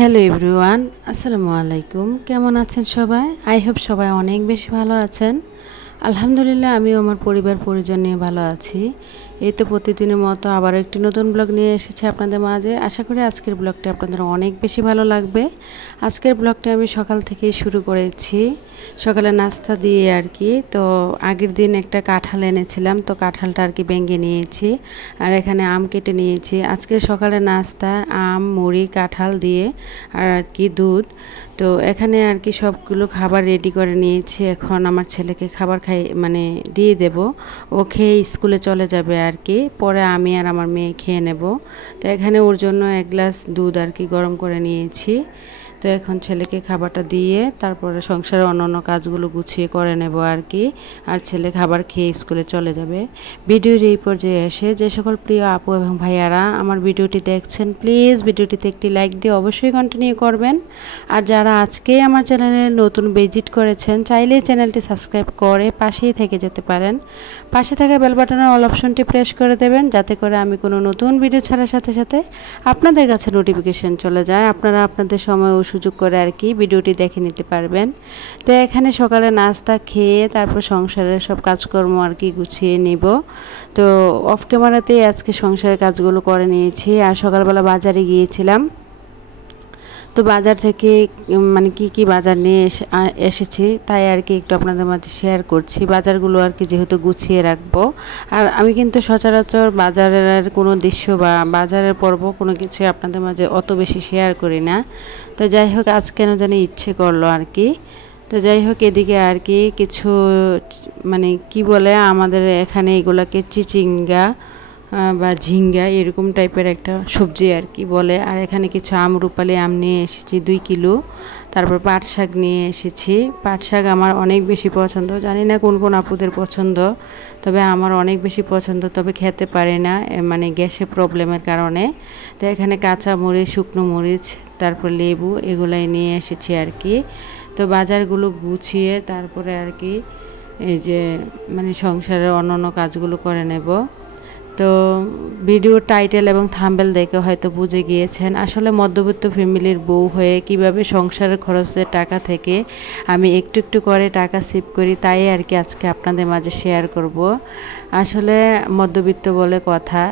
Hello everyone, আসসালামু আলাইকুম। কেমন আছেন সবাই? আই হোপ সবাই অনেক বেশি ভালো আছেন। আলহামদুলিল্লাহ, আমিও আমার পরিবার পরিজন নিয়ে ভালো আছি। এই তো প্রতিদিনের মতো আবার একটি নতুন ব্লগ নিয়ে এসেছি আপনাদের মাঝে। আশা করি আজকের ব্লগটা আপনাদের অনেক বেশি ভালো লাগবে। আজকের ব্লগটা আমি সকাল থেকেই শুরু করেছি, সকালে নাস্তা দিয়ে আর কি। তো আগের দিন একটা কাঁঠাল এনেছিলাম, তো কাঁঠালটা আর কি ভেঙে নিয়েছি, আর এখানে আম কেটে নিয়েছি। আজকে সকালে নাস্তা আম, মুড়ি, কাঁঠাল দিয়ে আর কি দুধ। তো এখানে আর কি সবগুলো খাবার রেডি করে নিয়েছি। এখন আমার ছেলেকে খাবার দিয়ে দেব। ও খেয়ে স্কুলে চলে যাবে আর কি। পরে আমি আর আমার মেয়ে খেয়ে নেব। তো এখানে ওর জন্য এক গ্লাস দুধ আর কি গরম করে নিয়েছি। তো এখন ছেলেকে খাবারটা দিয়ে তারপরে সংসারের অন্যান্য কাজগুলো গুছিয়ে করে নেব আর কি। আর ছেলে খাবার খেয়ে স্কুলে চলে যাবে। ভিডিওর এই পর্যায়ে এসে যে সকল প্রিয় আপু এবং ভাইয়ারা আমার ভিডিওটি দেখছেন, প্লিজ ভিডিওটিতে একটি লাইক দিয়ে অবশ্যই কন্টিনিউ করবেন। আর যারা আজকে আমার চ্যানেলে নতুন ভিজিট করেছেন, চাইলেই চ্যানেলটি সাবস্ক্রাইব করে পাশেই থেকে যেতে পারেন। পাশে থাকা বেল বাটনের অল অপশনটি প্রেস করে দেবেন, যাতে করে আমি কোনো নতুন ভিডিও ছাড়ার সাথে সাথে আপনাদের কাছে নোটিফিকেশন চলে যায়। আপনারা আপনাদের সময় ও সুযোগ করে আর কি ভিডিওটি দেখে নিতে পারবেন। তো এখানে সকালে নাস্তা খেয়ে তারপর সংসারের সব কাজকর্ম আর কি গুছিয়ে নিব। তো অফ ক্যামেরাতেই আজকে সংসারের কাজগুলো করে নিয়েছি। আর সকালবেলা বাজারে গিয়েছিলাম। তো বাজার থেকে কি বাজার নিয়ে এসেছি তাই আর কি একটু আপনাদের মাঝে শেয়ার করছি। বাজারগুলো আর কি যেহেতু গুছিয়ে রাখবো। আর আমি কিন্তু সচরাচর বাজারের কোনো দৃশ্য বা বাজারের পর্ব কোনো কিছু আপনাদের মাঝে অত বেশি শেয়ার করি না। তো যাই হোক, আজ কেন জানি ইচ্ছে করলো আর কি। তো যাই হোক, এদিকে আর কি কিছু কি বলে আমাদের এখানে এগুলাকে চিচিঙ্গা বা ঝিঙ্গা এরকম টাইপের একটা সবজি আর কি বলে। আর এখানে কিছু রূপালি আম নিয়ে এসেছি 2 কিলো। তারপর পাট শাক নিয়ে এসেছি। পাট শাক আমার অনেক বেশি পছন্দ, জানি না কোন কোন আপুদের পছন্দ, তবে আমার অনেক বেশি পছন্দ, তবে খেতে পারি না গ্যাসের প্রবলেমের কারণে। তো এখানে কাঁচা মরিচ, শুকনো মরিচ, তারপর লেবু এগুলাই নিয়ে এসেছি আর কি। তো বাজারগুলো গুছিয়ে তারপরে আর কি এই যে সংসারের অন্যান্য কাজগুলো করে নেব। তো ভিডিওর টাইটেল এবং থাম্বনেল দেখে হয়তো বুঝে গিয়েছেন আসলে মধ্যবিত্ত ফ্যামিলির বউ হয়ে কিভাবে সংসারের খরচের টাকা থেকে আমি একটু একটু করে টাকা সেভ করি, তাই আর কি আজকে আপনাদের মাঝে শেয়ার করব। আসলে মধ্যবিত্ত বলে কথা,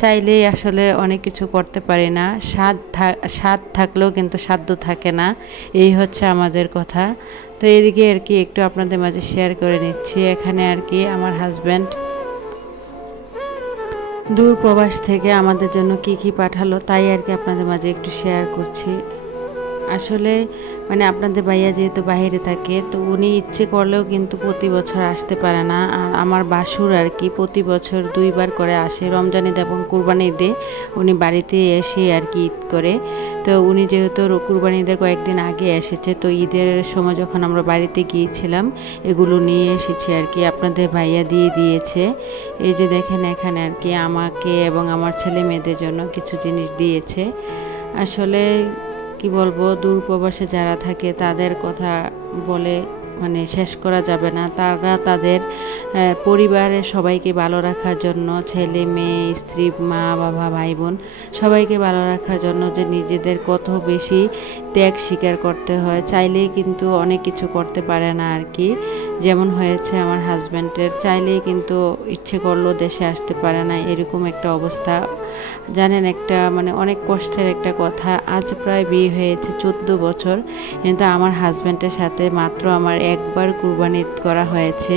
চাইলেই আসলে অনেক কিছু করতে পারি না। স্বাদ থাকলেও কিন্তু সাধ্য থাকে না, এই হচ্ছে আমাদের কথা। তো এদিকে আর কি একটু আপনাদের মাঝে শেয়ার করে নিচ্ছি। এখানে আর কি আমার হাজব্যান্ড দূর প্রবাস থেকে আমাদের জন্য কি পাঠালো, তাই আর কি আপনাদের মাঝে একটু শেয়ার করছি। আসলে আপনাদের ভাইয়া যেহেতু বাইরে থাকে, তো উনি ইচ্ছে করলেও কিন্তু প্রতি বছর আসতে পারে না। আর আমার বাসুর আর কি প্রতি বছর 2 বার করে আসে, রমজান ঈদ এবং কুরবানি ঈদে উনি বাড়িতে এসে আর কি ঈদ করে। তো উনি যেহেতু কুরবানি ঈদের কয়েকদিন আগে এসেছে, তো ঈদের সময় যখন আমরা বাড়িতে গিয়েছিলাম এগুলো নিয়ে এসেছি আর কি। আপনাদের ভাইয়া দিয়ে দিয়েছে। এই যে দেখেন, এখানে আর কি আমাকে এবং আমার ছেলে মেয়েদের জন্য কিছু জিনিস দিয়েছে। আসলে কি বলবো, দূর প্রবাসে যারা থাকে তাদের কথা বলে শেষ করা যাবে না। তারা তাদের পরিবারের সবাইকে ভালো রাখার জন্য, ছেলে মেয়ে, স্ত্রী, মা বাবা, ভাই বোন সবাইকে ভালো রাখার জন্য যে নিজেদের কত বেশি ত্যাগ স্বীকার করতে হয়, চাইলেই কিন্তু অনেক কিছু করতে পারে না আর কি। যেমন হয়েছে আমার হাজব্যান্ডের, চাইলেই কিন্তু ইচ্ছে করলেও দেশে আসতে পারে না, এরকম একটা অবস্থা। জানেন, একটা অনেক কষ্টের একটা কথা। আজ প্রায় বিয়ে হয়েছে 14 বছর, কিন্তু আমার হাজব্যান্ডের সাথে মাত্র আমার একবার কুরবানি ঈদ করা হয়েছে।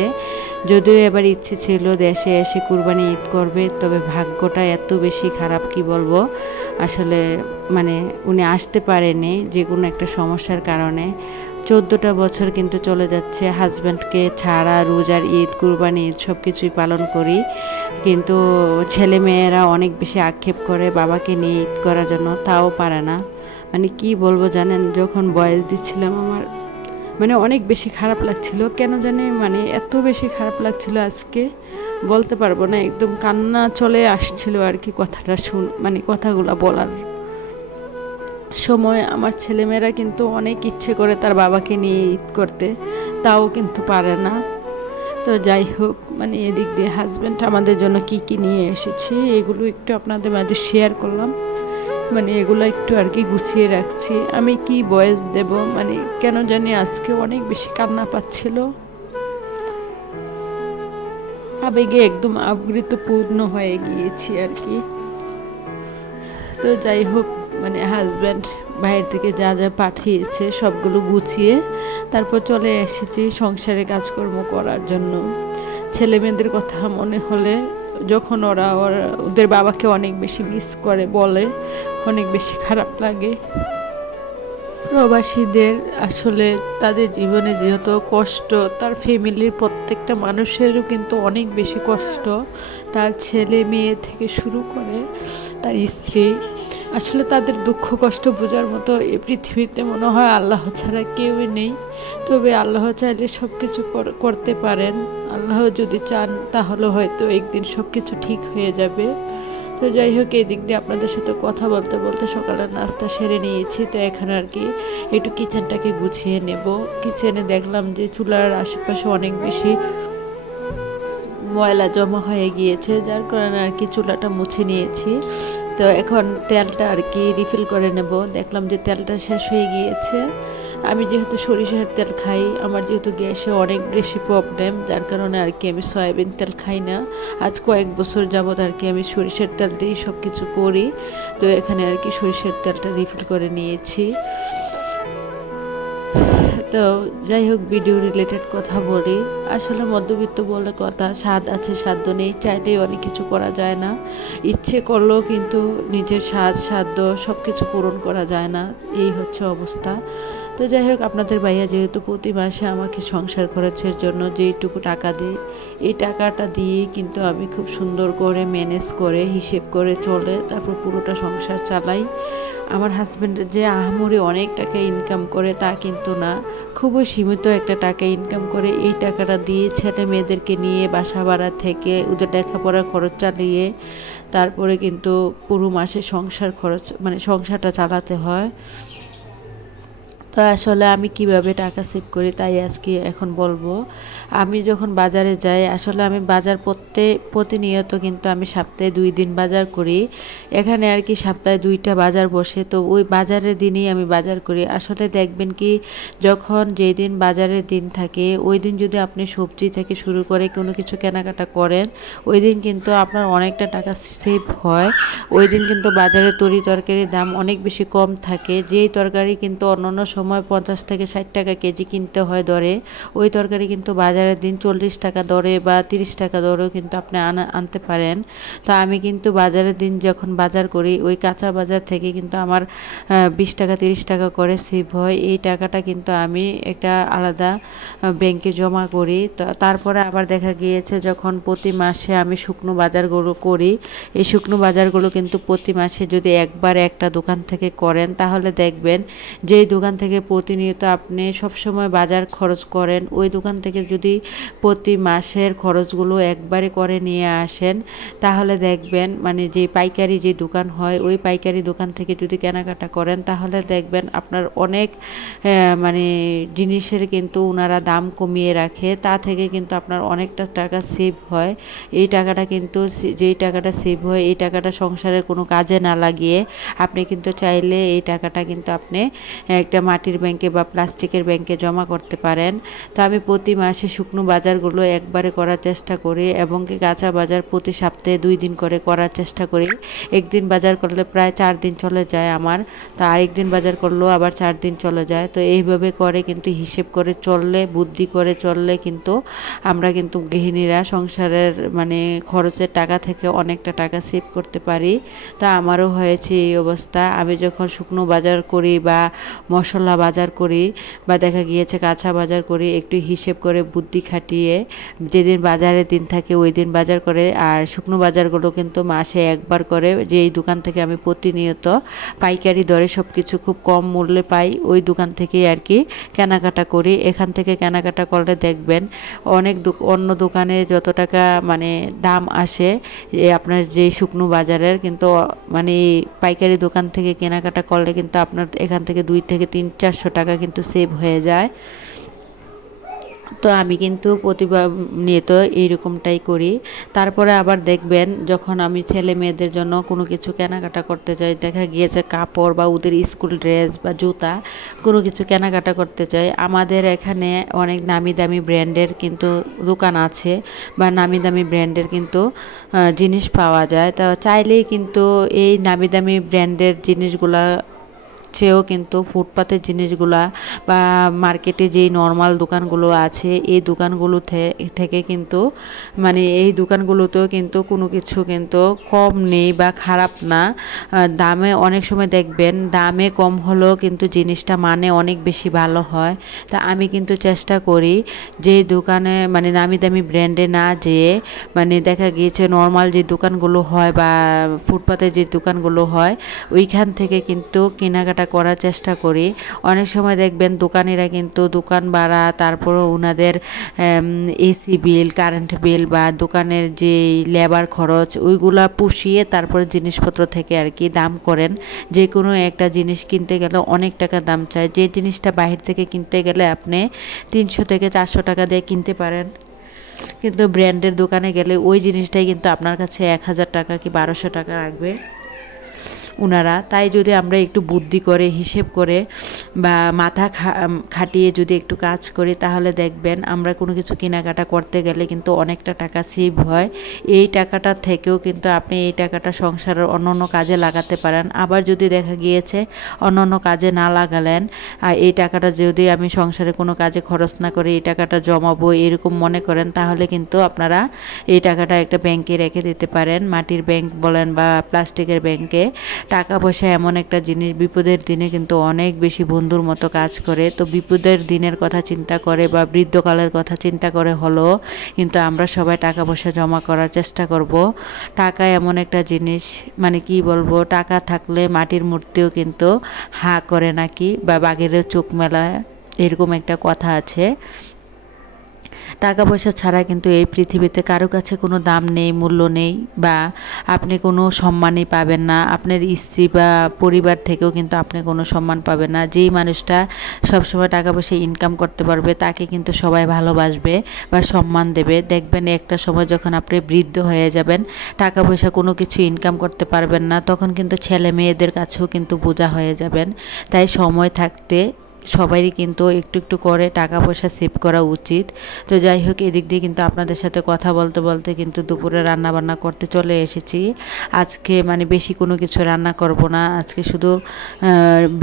যদিও এবার ইচ্ছে ছিল দেশে এসে কুরবানি ঈদ করবে, তবে ভাগ্যটা এত বেশি খারাপ কি বলবো। আসলে উনি আসতে পারেনি যে কোনো একটা সমস্যার কারণে। 14টা বছর কিন্তু চলে যাচ্ছে, হাজব্যান্ডকে ছাড়া রোজার ঈদ, কুরবানি ঈদ সব কিছুই পালন করি, কিন্তু ছেলে মেয়েরা অনেক বেশি আক্ষেপ করে বাবাকে নিয়ে ঈদ করার জন্য, তাও পারে না। কি বলবো জানেন, যখন বয়স দিচ্ছিলাম আমার অনেক বেশি খারাপ লাগছিল, কেন জানি এত বেশি খারাপ লাগছিল আজকে বলতে পারবো না, একদম কান্না চলে আসছিল আর কি কথাটা কথাগুলো বলার সময়। আমার ছেলেমেয়েরা কিন্তু অনেক ইচ্ছে করে তার বাবাকে নিয়ে ঈদ করতে, তাও কিন্তু পারে না। তো যাই হোক, এদিক দিয়ে হাজব্যান্ড আমাদের জন্য কি নিয়ে এসেছি এগুলো একটু আপনাদের মাঝে শেয়ার করলাম। মানে এগুলো একটু আর কি গুছিয়ে রাখছি। আমি কি ভয়েস দেব, মানে কেন জানি আজকে অনেক বেশি কান্না পাচ্ছিল, আবেগে একদম আবৃতপূর্ণ হয়ে গিয়েছি আর কি। তো যাই হোক, মানে হাজব্যান্ড বাইরে থেকে যা যা পাঠিয়েছে সবগুলো গুছিয়ে তারপর চলে এসেছি সংসারে কাজকর্ম করার জন্য। ছেলে মেয়েদের কথা মনে হলে যখন ওরা ওদের বাবাকে অনেক বেশি মিস করে বলে, অনেক বেশি খারাপ লাগে। প্রবাসীদের আসলে তাদের জীবনে যেহেতু কষ্ট, তার ফ্যামিলির প্রত্যেকটা মানুষেরও কিন্তু অনেক বেশি কষ্ট, তার ছেলে মেয়ে থেকে শুরু করে তার স্ত্রী, আসলে তাদের দুঃখ কষ্ট বোঝার মতো এই পৃথিবীতে মনে হয় আল্লাহ ছাড়া কেউই নেই। তবে আল্লাহ চাইলে সব কিছু করতে পারেন, আল্লাহ যদি চান তাহলে হয়তো একদিন সব কিছু ঠিক হয়ে যাবে। তো যাই হোক, এই দিক দিয়ে আপনাদের সাথে কথা বলতে বলতে সকালের নাস্তা সেরে নিয়েছি। তো এখানে আর কি একটু কিচেনটাকে গুছিয়ে নেব। কিচেনে দেখলাম যে চুলার আশেপাশে অনেক বেশি ময়লা জমা হয়ে গিয়েছে, যার কারণে আর কি চুলাটা মুছে নিয়েছি। তো এখন তেলটা আর কি রিফিল করে নেব। দেখলাম যে তেলটা শেষ হয়ে গিয়েছে। আমি যেহেতু সরিষার তেল খাই, আমার যেহেতু গ্যাসে অনেক বেশি প্রবলেম, যার কারণে আর কি আমি সয়াবিন তেল খাই না। আজ কয়েক বছর যাবৎ আর কি আমি সরিষার তেল দিয়েই সব কিছু করি। তো এখানে আর কি সরিষার তেলটা রিফিল করে নিয়েছি। তো যাই হোক, ভিডিও রিলেটেড কথা বলি। আসলে মধ্যবিত্ত বলে কথা, স্বাদ আছে সাধ্য নেই, চাইলেই অনেক কিছু করা যায় না। ইচ্ছে করলেও কিন্তু নিজের সাধ্য সব কিছু পূরণ করা যায় না, এই হচ্ছে অবস্থা। তো যাই হোক, আপনাদের ভাইয়া যেহেতু প্রতি মাসে আমাকে সংসার খরচের জন্য যেইটুকু টাকা দিই, এই টাকাটা দিয়ে কিন্তু আমি খুব সুন্দর করে ম্যানেজ করে হিসেব করে চলে তারপর পুরোটা সংসার চালাই। আমার হাজব্যান্ডের যে আহামরি অনেক টাকা ইনকাম করে তা কিন্তু না, খুবই সীমিত একটা টাকা ইনকাম করে। এই টাকাটা দিয়ে ছেলে মেয়েদেরকে নিয়ে বাসা ভাড়া থেকে ওদের লেখাপড়ার খরচ চালিয়ে তারপরে কিন্তু পুরো মাসে সংসার খরচ, মানে সংসারটা চালাতে হয়। তো আসলে আমি কিভাবে টাকা সেভ করি তাই আজকে এখন বলবো। আমি যখন বাজারে যাই, আসলে আমি বাজার প্রতিনিয়ত কিন্তু আমি সপ্তাহে 2 দিন বাজার করি। এখানে আর কি সপ্তাহে 2টা বাজার বসে, তো ওই বাজারের দিনই আমি বাজার করি। আসলে দেখবেন কি, যখন যেই দিন বাজারের দিন থাকে ওই দিন যদি আপনি সবজি থেকে শুরু করে কোনো কিছু কেনাকাটা করেন, ওই দিন কিন্তু আপনার অনেকটা টাকা সেভ হয়। ওই দিন কিন্তু বাজারে তরকারির দাম অনেক বেশি কম থাকে। যেই তরকারি কিন্তু অন্যান্য সময় 50 থেকে 60 টাকা কেজি কিনতে হয় দরে, ওই তরকারি কিন্তু বাজারের দিন 40 টাকা দরে বা 30 টাকা দরেও কিন্তু আপনি আনতে পারেন। তো আমি কিন্তু বাজারের দিন যখন বাজার করি, ওই কাঁচা বাজার থেকে কিন্তু আমার 20 টাকা 30 টাকা করে সেভ হয়। এই টাকাটা কিন্তু আমি একটা আলাদা ব্যাংকে জমা করি। তো তারপরে আবার দেখা গিয়েছে যখন প্রতি মাসে আমি শুকনো বাজারগুলো করি, এই শুকনো বাজারগুলো কিন্তু প্রতি মাসে যদি একবার একটা দোকান থেকে করেন, তাহলে দেখবেন যেই দোকান থেকে প্রতিনিয়ত আপনি সবসময় বাজার খরচ করেন, ওই দোকান থেকে যদি প্রতি মাসের খরচগুলো একবারে করে নিয়ে আসেন, তাহলে দেখবেন মানে যে পাইকারি যে দোকান হয়, ওই পাইকারি দোকান থেকে যদি কেনাকাটা করেন, তাহলে দেখবেন আপনার অনেক মানে জিনিসের কিন্তু ওনারা দাম কমিয়ে রাখে, তা থেকে কিন্তু আপনার অনেকটা টাকা সেভ হয়। এই টাকাটা কিন্তু, যেই টাকাটা সেভ হয়, এই টাকাটা সংসারের কোনো কাজে না লাগিয়ে আপনি কিন্তু চাইলে এই টাকাটা কিন্তু আপনি একটা মাটির ব্যাংকে বা প্লাস্টিকের ব্যাংকে জমা করতে পারেন। তো আমি প্রতি মাসে শুকনো বাজারগুলো একবারে করার চেষ্টা করি এবং কি কাঁচা বাজার প্রতি সপ্তাহে 2 দিন করে করার চেষ্টা করি। একদিন বাজার করলে প্রায় 4 দিন চলে যায় আমার, তো আরেকদিন বাজার করলেও আবার 4 দিন চলে যায়। তো এইভাবে করে কিন্তু হিসেব করে চললে, বুদ্ধি করে চললে কিন্তু আমরা কিন্তু গৃহিণীরা সংসারের মানে খরচের টাকা থেকে অনেকটা টাকা সেভ করতে পারি। তা আমারও হয়েছে এই অবস্থা। আমি যখন শুকনো বাজার করি বা মশলা বাজার করি বা দেখা গিয়েছে কাঁচা বাজার করি, একটু হিসেব করে বুদ্ধি খাটিয়ে যেদিন বাজারের দিন থাকে ওই দিন বাজার করে, আর শুকনো বাজারগুলো কিন্তু মাসে একবার করে, যেই দোকান থেকে আমি প্রতিনিয়ত পাইকারি দরে সব কিছু খুব কম মূল্যে পাই, ওই দোকান থেকেই আর কি কেনাকাটা করি। এখান থেকে কেনাকাটা করলে দেখবেন অনেক অন্য দোকানে যত টাকা মানে দাম আসে আপনার যে শুকনো বাজারের, কিন্তু মানে পাইকারি দোকান থেকে কেনাকাটা করলে কিন্তু আপনার এখান থেকে 2 থেকে 3-400 টাকা কিন্তু সেভ হয়ে যায়। তো আমি কিন্তু প্রতিনিয়ত এইরকমটাই করি। তারপরে আবার দেখবেন যখন আমি ছেলে মেয়েদের জন্য কোনো কিছু কেনাকাটা করতে যাই, দেখা গিয়েছে কাপড় বা ওদের স্কুল ড্রেস বা জুতা কোনো কিছু কেনাকাটা করতে চাই, আমাদের এখানে অনেক নামি দামি ব্র্যান্ডের কিন্তু দোকান আছে বা নামি দামি ব্র্যান্ডের কিন্তু জিনিস পাওয়া যায়। তা চাইলেই কিন্তু এই নামি দামি ব্র্যান্ডের জিনিসগুলা চেয়েও কিন্তু ফুটপাতের জিনিসগুলা বা মার্কেটে যেই নর্মাল দোকানগুলো আছে এই দোকানগুলো থেকে কিন্তু মানে এই দোকানগুলোতেও কিন্তু কোনো কিছু কিন্তু কম নেই বা খারাপ না। দামে অনেক সময় দেখবেন দামে কম হলেও কিন্তু জিনিসটা মানে অনেক বেশি ভালো হয়। তা আমি কিন্তু চেষ্টা করি যে দোকানে মানে নামি দামি ব্র্যান্ডে না যেয়ে মানে দেখা গিয়েছে নর্মাল যে দোকানগুলো হয় বা ফুটপাতে যে দোকানগুলো হয় ওইখান থেকে কিন্তু কেনাকাটা করার চেষ্টা করি। অনেক সময় দেখবেন দোকানিরা কিন্তু দোকান ভাড়া, তারপরে ওনাদের এসি বিল, কারেন্ট বিল বা দোকানের যে লেবার খরচ ওইগুলা পুষিয়ে তারপরে জিনিসপত্র থেকে আর কি দাম করেন। যে কোনো একটা জিনিস কিনতে গেলে অনেক টাকা দাম চায়, যে জিনিসটা বাহির থেকে কিনতে গেলে আপনি 300 থেকে 400 টাকা দিয়ে কিনতে পারেন, কিন্তু ব্র্যান্ডের দোকানে গেলে ওই জিনিসটাই কিন্তু আপনার কাছে 1000 টাকা কি 1200 টাকা রাখবে ওনারা। তাই যদি আমরা একটু বুদ্ধি করে হিসেব করে বা মাথা খাটিয়ে যদি একটু কাজ করি তাহলে দেখবেন আমরা কোনো কিছু কেনাকাটা করতে গেলে কিন্তু অনেকটা টাকা সেভ হয়। এই টাকাটা থেকেও কিন্তু আপনি এই টাকাটা সংসারের অন্য কাজে লাগাতে পারেন। আবার যদি দেখা গিয়েছে অন্য কাজে না লাগালেন, এই টাকাটা যদি আমি সংসারে কোনো কাজে খরচ না করে এই টাকাটা জমাবো এরকম মনে করেন, তাহলে কিন্তু আপনারা এই টাকাটা একটা ব্যাংকে রেখে দিতে পারেন, মাটির ব্যাংক বলেন বা প্লাস্টিকের ব্যাংকে। টাকা পয়সা এমন একটা জিনিস বিপদের দিনে কিন্তু অনেক বেশি বন্ধুর মতো কাজ করে। তো বিপদের দিনের কথা চিন্তা করে বা বৃদ্ধকালের কথা চিন্তা করে হলো কিন্তু আমরা সবাই টাকা পয়সা জমা করার চেষ্টা করব। টাকা এমন একটা জিনিস মানে কি বলবো, টাকা থাকলে মাটির মূর্তিও কিন্তু হা করে নাকি বা বাঘেরও চোখ মেলায়, এরকম একটা কথা আছে। টাকা পয়সা ছাড়া কিন্তু এই পৃথিবীতে কারো কাছে কোনো দাম নেই, মূল্য নেই বা আপনি কোনো সম্মানই পাবেন না। আপনার স্ত্রী বা পরিবার থেকেও কিন্তু আপনি কোনো সম্মান পাবেন না। যেই মানুষটা সবসময় টাকা পয়সা ইনকাম করতে পারবে তাকে কিন্তু সবাই ভালোবাসবে বা সম্মান দেবে। দেখবেন একটা সময় যখন আপনি বৃদ্ধ হয়ে যাবেন, টাকা পয়সা কোনো কিছু ইনকাম করতে পারবেন না, তখন কিন্তু ছেলে মেয়েদের কাছেও কিন্তু বোঝা হয়ে যাবেন। তাই সময় থাকতে সবারই কিন্তু একটু একটু করে টাকা পয়সা সেভ করা উচিত। তো যাই হোক, এদিক দিয়ে কিন্তু আপনাদের সাথে কথা বলতে বলতে কিন্তু দুপুরে রান্না বান্না করতে চলে এসেছি। আজকে মানে বেশি কোনো কিছু রান্না করব না, আজকে শুধু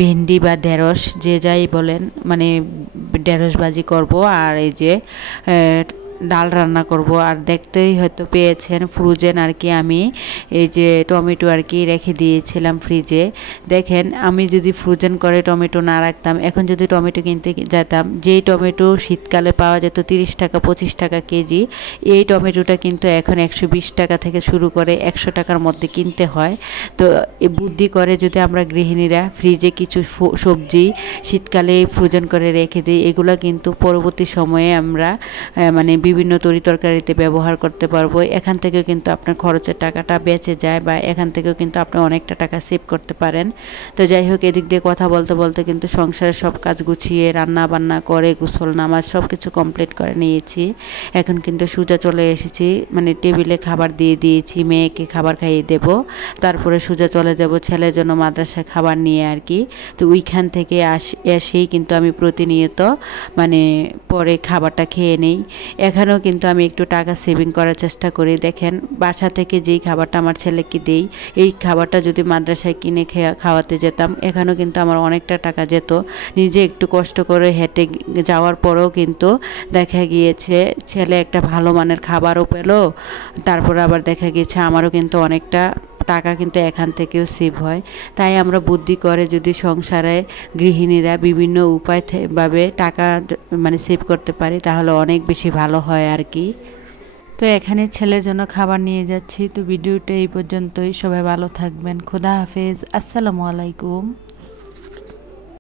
ভেন্ডি বা ঢেঁড়স যে যাই বলেন মানে ঢেঁড়স ভাজি করব আর এই যে ডাল রান্না করব। আর দেখতেই হয়তো পেয়েছেন ফ্রোজেন আর কি আমি এই যে টমেটো আর কি রেখে দিয়েছিলাম ফ্রিজে। দেখেন আমি যদি ফ্রোজেন করে টমেটো না রাখতাম, এখন যদি টমেটো কিনতে যেতাম, যেই টমেটো শীতকালে পাওয়া যেত 30 টাকা 25 টাকা কেজি, এই টমেটোটা কিন্তু এখন 120 টাকা থেকে শুরু করে 100 টাকার মধ্যে কিনতে হয়। তো এই বুদ্ধি করে যদি আমরা গৃহিণীরা ফ্রিজে কিছু সবজি শীতকালে ফ্রোজেন করে রেখে দিই, এগুলো কিন্তু পরবর্তী সময়ে আমরা মানে বিভিন্ন তরিতরকারিতে ব্যবহার করতে পারবো। এখান থেকেও কিন্তু আপনার খরচের টাকাটা বেঁচে যায় বা এখান থেকেও কিন্তু আপনি অনেকটা টাকা সেভ করতে পারেন। তো যাই হোক, এদিক দিয়ে কথা বলতে বলতে কিন্তু সংসারের সব কাজ গুছিয়ে রান্না বান্না করে গোসল নামাজ সব কিছু কমপ্লিট করে নিয়েছি। এখন কিন্তু সোজা চলে এসেছি, মানে টেবিলে খাবার দিয়ে দিয়েছি, মেয়েকে খাবার খাইয়ে দেব, তারপরে সোজা চলে যাব ছেলের জন্য মাদ্রাসায় খাবার নিয়ে আর কি। তো ওইখান থেকে এসেই কিন্তু আমি প্রতিনিয়ত মানে পরে খাবারটা খেয়ে নেই। এখানেও কিন্তু আমি একটু টাকা সেভিং করার চেষ্টা করি। দেখেন বাসা থেকে যেই খাবারটা আমার ছেলেকে দেই, এই খাবারটা যদি মাদ্রাসায় কিনে খাওয়াতে যেতাম এখানেও কিন্তু আমার অনেকটা টাকা যেত। নিজে একটু কষ্ট করে হেঁটে যাওয়ার পরেও কিন্তু দেখা গিয়েছে ছেলে একটা ভালো মানের খাবারও পেলো, তারপর আবার দেখা গিয়েছে আমারও কিন্তু অনেকটা টাকা কিন্তু এখান থেকেও সেভ হয়। তাই আমরা বুদ্ধি করে যদি সংসারে গৃহিণীরা বিভিন্ন উপায় ভাবে টাকা মানে সেভ করতে পারি তাহলে অনেক বেশি ভালো হয় আর কি। তো এখানে ছেলের জন্য খাবার নিয়ে যাচ্ছি। তো ভিডিওটা এই পর্যন্তই, সবাই ভালো থাকবেন, খোদা হাফেজ, আসসালামু আলাইকুম।